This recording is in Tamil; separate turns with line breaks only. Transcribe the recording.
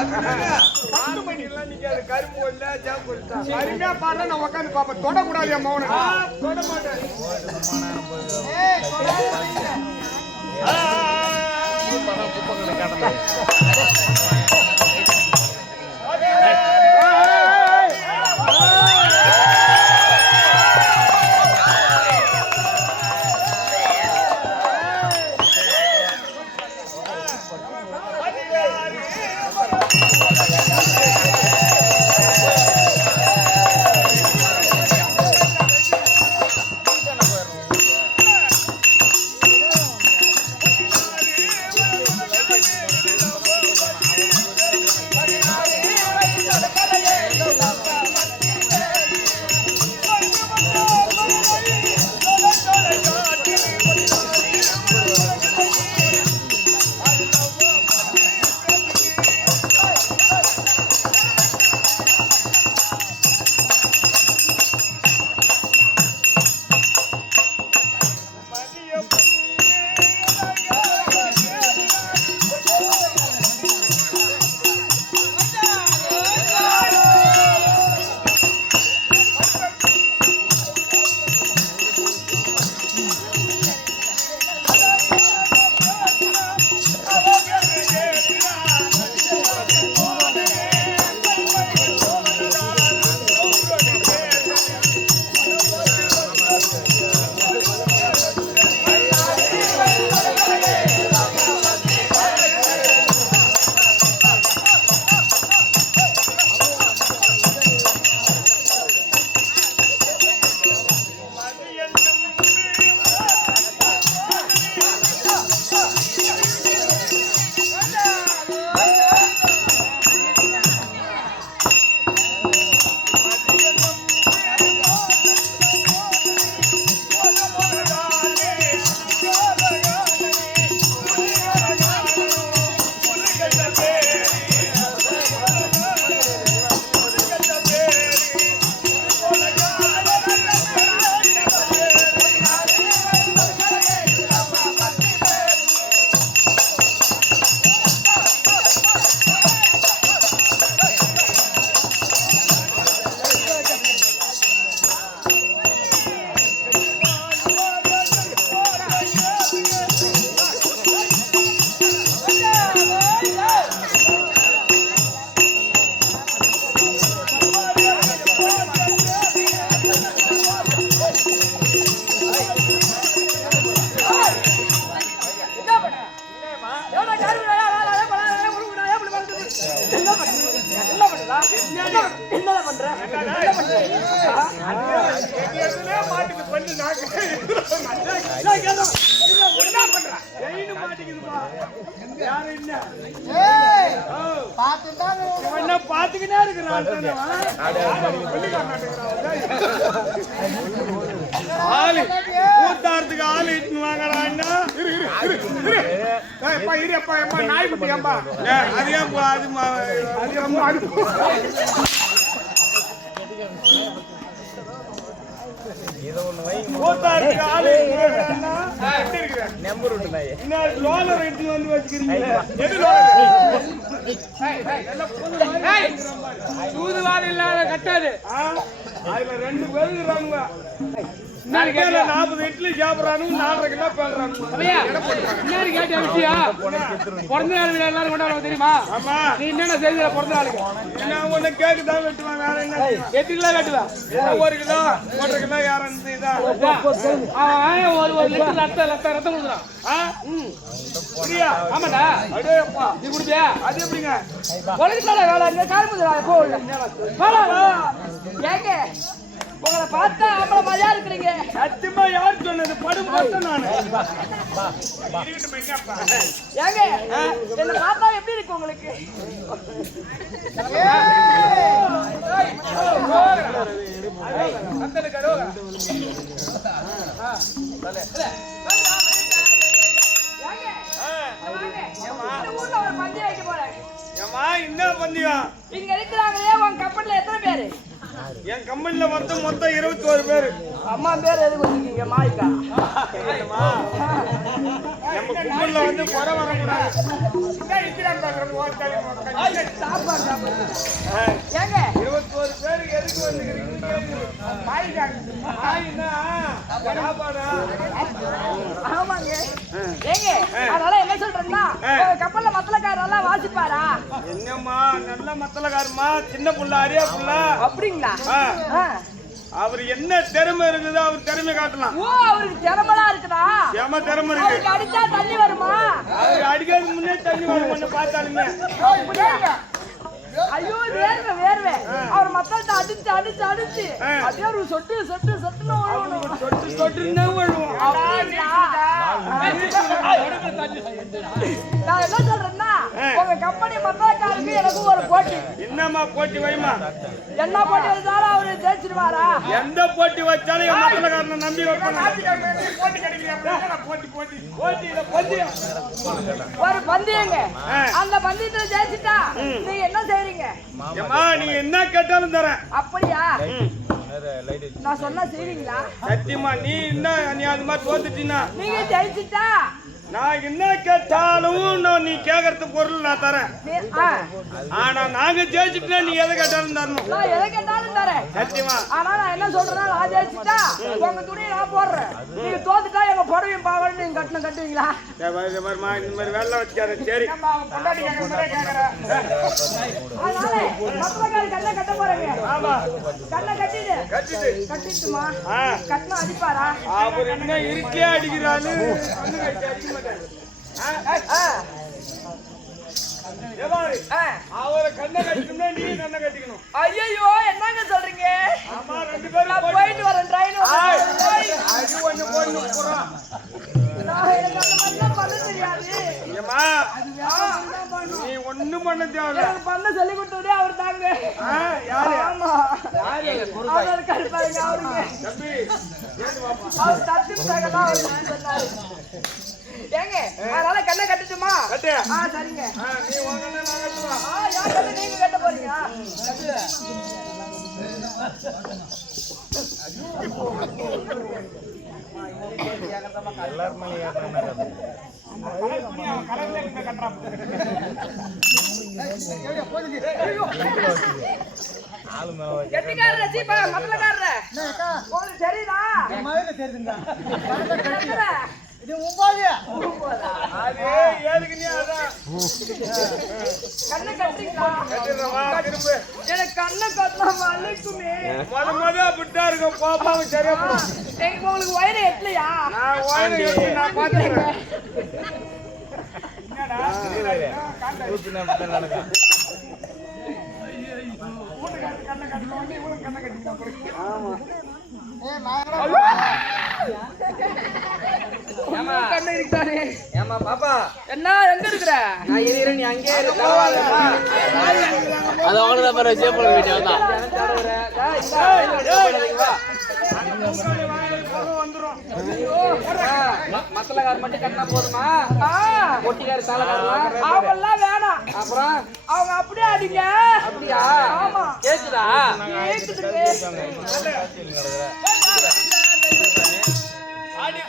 பத்து மணி அருமையா பாடுற நான் உட்காந்து பாப்பேன் தொடக்கூடாது என் மௌன தொட மாட்டேன் மாட்டுக்கு பண்ணி நாக்கு என்ன பண்ற என்ன பாத்துக்கிட்டே இருக்கிறான். ஆளு கூத்தாரத்துக்கு ஆளு இட்டுன்னு வாங்கடா என்ன இரு இரு எப்பா நாய்க்குட்டி அது அது அது அம்மா அது கூத்தாரத்துக்கு ஆளு இட்டுன்னு வாங்கடான்னா, எப்படி இருக்கிற? என்ன லோலர் எடுத்து வந்து வச்சுக்கிறீங்க எது
இல்லாத கட்டாது
ஆ, அதுல ரெண்டு பேர் நாற்பது இட்லி சாப்பிட்றானுங்க நாலரை கிலோ பேசுறானுங்க.
கேட்ட விஷயம் பிறந்த நாள் விழா எல்லாரும் கொண்டாடுவாங்க தெரியுமா?
ஆமா.
நீ என்னென்ன செய்தியில பிறந்த நாளுக்கு
என்ன ஒண்ணு கேக்கு தான் வெட்டுவாங்க வேற என்ன
எத்தனை கிலோ கட்டுவா
என்ன ஒரு கிலோ ஒன்றரை கிலோ யாரும் இதான்
அவன் ஒரு ஒரு லிட்டர் ரத்தம் ரத்தம் ரத்தம் கொடுக்குறான்.
ஆ? புரியா
ஆமாடா
அடே அப்பா
நீ குடிப்பியா?
அது எப்படிங்க?
உலகத்தோட வேலை இங்க கார்புதா போகல ஏங்க உங்களை பார்த்தா ஆம்பளை மாதிரியா இருக்கிறீங்க
சத்தியமா யார் சொன்னது படும் பார்த்தேன் நானு
ஏங்க என்ன பார்த்தா எப்படி இருக்கு உங்களுக்கு
என்ன பந்தியா
இங்க இருக்கிறாங்களே உன் கப்பல்ல எத்தனை பேரு
என் கம்பெனில மொத்தம் மொத்தம் இருபத்தி ஒரு பேரு.
அம்மா பேர் எதுக்கு வச்சிருக்கீங்க? மாய்க்கா
நம்ம கும்பல்ல வந்து குறை வரக்கூடாது. இருபத்தி ஒரு பேருக்கு எதுக்கு வந்துக்கிறீங்க சாப்பாடா?
ஆமாங்க. ஏங்க அதனால என்ன சொல்றேன்னா கப்பல்ல மத்தலக்காரெல்லாம் வாசிப்பாரா?
என்னம்மா நல்ல மத்தலக்காரமா சின்ன புள்ள அரியா புள்ள.
அப்படிங்களா.
அவர் என்ன திறமை இருக்குதோ அவர் திறமை காட்டலாம்.
ஓ அவருக்கு திறமலாம் இருக்குதா?
ஏமா திறமை இருக்கு.
அவருக்கு அடிச்சா தண்ணி வருமா?
அவர் அடிக்கிறது முன்னே தண்ணி வரும் பார்த்தாலுமே
அப்படியா? ஐயோ வேர்வை வேர்வை அடிச்சு அடிச்சு அடிச்சு. அப்படியே ஒரு சொட்டு சொட்டு சொட்டுன்னு
விழுவோம்.
அப்படிங்களா? நான் என்ன சொல்றேன்னா. உங்க கம்பெனி மக்களுக்காருக்கு எனக்கும் ஒரு போட்டி.
என்னம்மா போட்டி வைமா?
என்ன போட்டி வச்சாலும் அவரு ஜெயிச்சிருவாரா?
எந்த போட்டி வச்சாலும் என் நம்பி வைப்பாங்க. போட்டி போட்டி
ஒரு பந்தயங்க. அந்த பந்தயத்துல ஜெயிச்சிட்டா நீங்க என்ன செய்றீங்க?
நீங்க என்ன கேட்டாலும் தரேன்.
அப்படியா? நான் சொன்னா செய்வீங்களா?
சத்தியமா நீ என்ன நீ அது மாதிரி தோத்துட்டீன்னா?
நீங்க ஜெயிச்சிட்டா?
நான் என்ன கேட்டாலும் நீ கேட்கறது பொருள் நான் தரேன். ஆனா நாங்க ஜெயிச்சுட்டா நீ எதை கேட்டாலும் தரணும்.
நான் எதை கேட்டாலும் தரேன்.
சத்தியமா?
ஆனா நான் என்ன சொல்றேன்னா நான் ஜெயிச்சிட்டா உங்க துணியை நான் போடுறேன். நீங்க தோத்துட்டா எங்க புடவையும் பாவாடையும் நீங்க கட்டணும் கட்டுவீங்களா?
இந்த மாதிரி இந்த மாதிரி வேலை வச்சுக்காத சரி.
கண்ணை கட்ட போறீங்க.
ஆமா.
கண்ணை கட்டிடு.
கட்டிட்டு
கட்டிட்டுமா?
ஆ.
கட்டினா அடிப்பாரா?
அவர் என்ன இருக்கே அடிக்கிறாரு? அவரை கண்ணை கட்டிக்கணும்னா நீ கண்ணை கட்டிக்கணும்
ஐயையோ என்னங்க சொல்றீங்க?
ஆமா ரெண்டு பேரும்
நான் போயிட்டு வரேன் ட்ரெயின்
ஆய், ஒண்ணு
நான் பண்ண
நீ ஒண்ணும் பண்ண தேவையில்ல
பண்ண சொல்லி கொடுத்ததே அவர் தாங்க
ஆ, யாரு
ஆமா அவர் இருக்காரு பாருங்க
தம்பி
அவர் அவர் சொன்னாரு. ஏங்க அதனால கண்ணை கட்டுட்டுமா?
கட்டு.
ஆ சரிங்க.
நீ வாங்கல நான் கட்டுவா?
ஆ யார் கண்ணை நீங்க கட்ட போறீங்க கெட்டிக்காரர சீப்பா மத்தலக்காரர உங்களுக்கு தெரியுதா எத்தனை? ஒன்பது.
அது ஏதுக்கு நீ அதான் கட்டிடுறவா? திரும்ப.
எனக்கு கண்ணை கட்டினா வலிக்குமே.
முத முத இருக்கும். பாப்பாவும் சரியா
எங்க உங்களுக்கு வயிறு எட்டலையா?
நான் பாத்துக்கிறேன்
கண்ணு இருக்கானே
ஏமா பாப்பா?
என்ன எங்க இருக்கிற?
நான் இருக்கிறேன் நீ அங்கே இரு தவாதம்மா
அது அவங்கள பேர் சேப்பல் வீட்டு தான்.
மத்தலகார மட்டும் கட்டினா போதுமா?
ஆ,
பொட்டிக்கார சாலக்காரலாம்
அவங்கெல்லாம் வேணாம்.
அப்புறம்?
அவங்க அப்படியே அடிங்க.
அப்படியா?
ஆமா.
கேக்குதா?
கேக்குதுங்க.
அடி